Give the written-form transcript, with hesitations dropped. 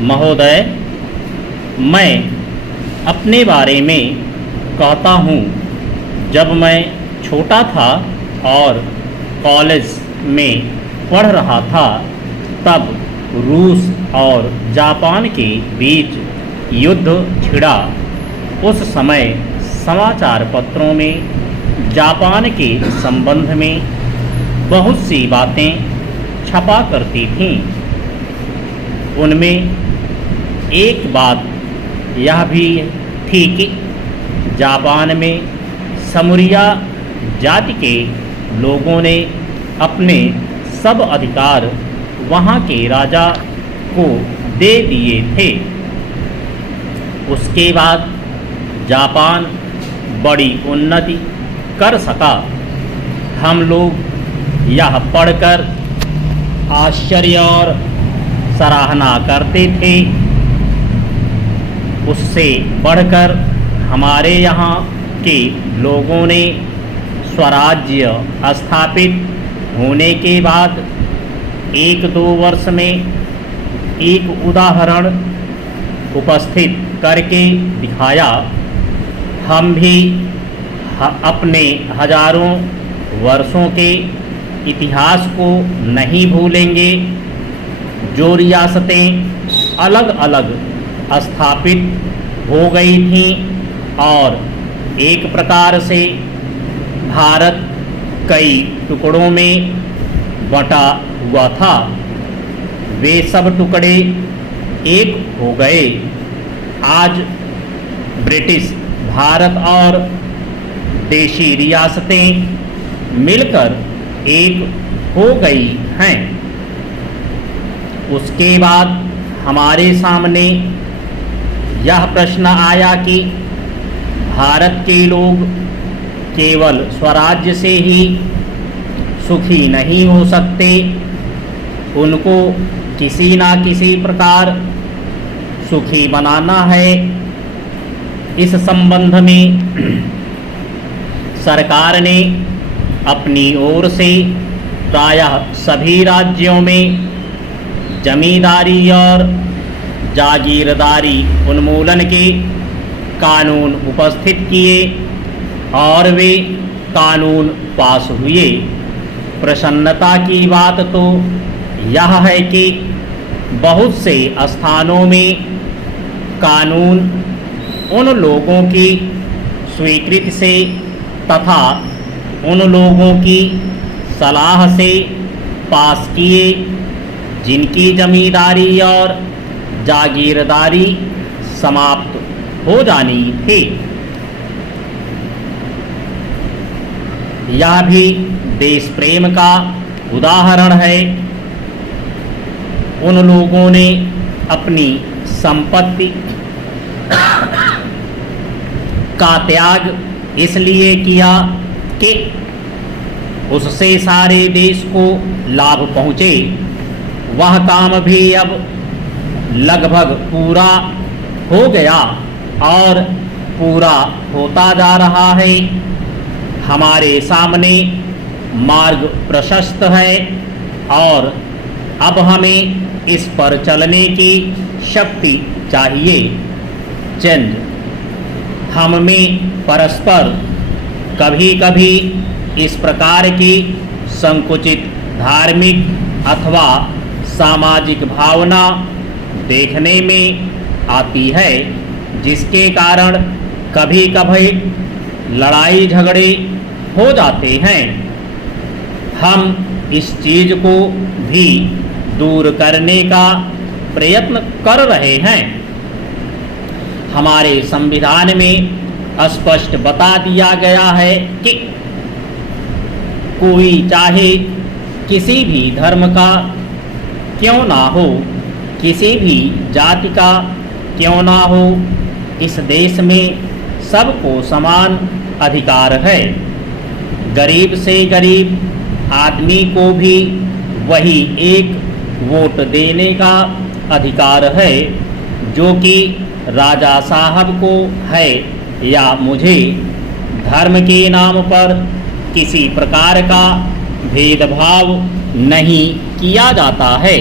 महोदय, मैं अपने बारे में कहता हूँ। जब मैं छोटा था और कॉलेज में पढ़ रहा था, तब रूस और जापान के बीच युद्ध छिड़ा। उस समय समाचार पत्रों में जापान के संबंध में बहुत सी बातें छपा करती थीं। उनमें एक बात यह भी थी कि जापान में समूरिया जाति के लोगों ने अपने सब अधिकार वहाँ के राजा को दे दिए थे। उसके बाद जापान बड़ी उन्नति कर सका। हम लोग यह पढ़कर आश्चर्य और सराहना करते थे। उससे बढ़कर हमारे यहाँ के लोगों ने स्वराज्य स्थापित होने के बाद 1-2 वर्ष में एक उदाहरण उपस्थित करके दिखाया। हम भी अपने हजारों वर्षों के इतिहास को नहीं भूलेंगे। जो रियासतें अलग अलग स्थापित हो गई थीं और एक प्रकार से भारत कई टुकड़ों में बंटा हुआ था, वे सब टुकड़े एक हो गए। आज ब्रिटिश भारत और देशी रियासतें मिलकर एक हो गई हैं। उसके बाद हमारे सामने यह प्रश्न आया कि भारत के लोग केवल स्वराज्य से ही सुखी नहीं हो सकते, उनको किसी ना किसी प्रकार सुखी बनाना है। इस संबंध में सरकार ने अपनी ओर से प्रायः सभी राज्यों में जमींदारी और जागीरदारी उन्मूलन के कानून उपस्थित किए और वे कानून पास हुए। प्रसन्नता की बात तो यह है कि बहुत से स्थानों में कानून उन लोगों की स्वीकृति से तथा उन लोगों की सलाह से पास किए जिनकी जमींदारी और जागीरदारी समाप्त हो जानी थी। यह भी देश प्रेम का उदाहरण है। उन लोगों ने अपनी संपत्ति का त्याग इसलिए किया कि उससे सारे देश को लाभ पहुँचे। वह काम भी अब लगभग पूरा हो गया और पूरा होता जा रहा है। हमारे सामने मार्ग प्रशस्त है और अब हमें इस पर चलने की शक्ति चाहिए। चंद हम में परस्पर कभी कभी इस प्रकार की संकुचित धार्मिक अथवा सामाजिक भावना देखने में आती है, जिसके कारण कभी कभी लड़ाई झगड़े हो जाते हैं। हम इस चीज को भी दूर करने का प्रयत्न कर रहे हैं। हमारे संविधान में स्पष्ट बता दिया गया है कि कोई चाहे किसी भी धर्म का क्यों ना हो, किसी भी जाति का क्यों ना हो, इस देश में सबको समान अधिकार है। गरीब से गरीब आदमी को भी वही एक वोट देने का अधिकार है जो कि राजा साहब को है या मुझे। धर्म के नाम पर किसी प्रकार का भेदभाव नहीं किया जाता है।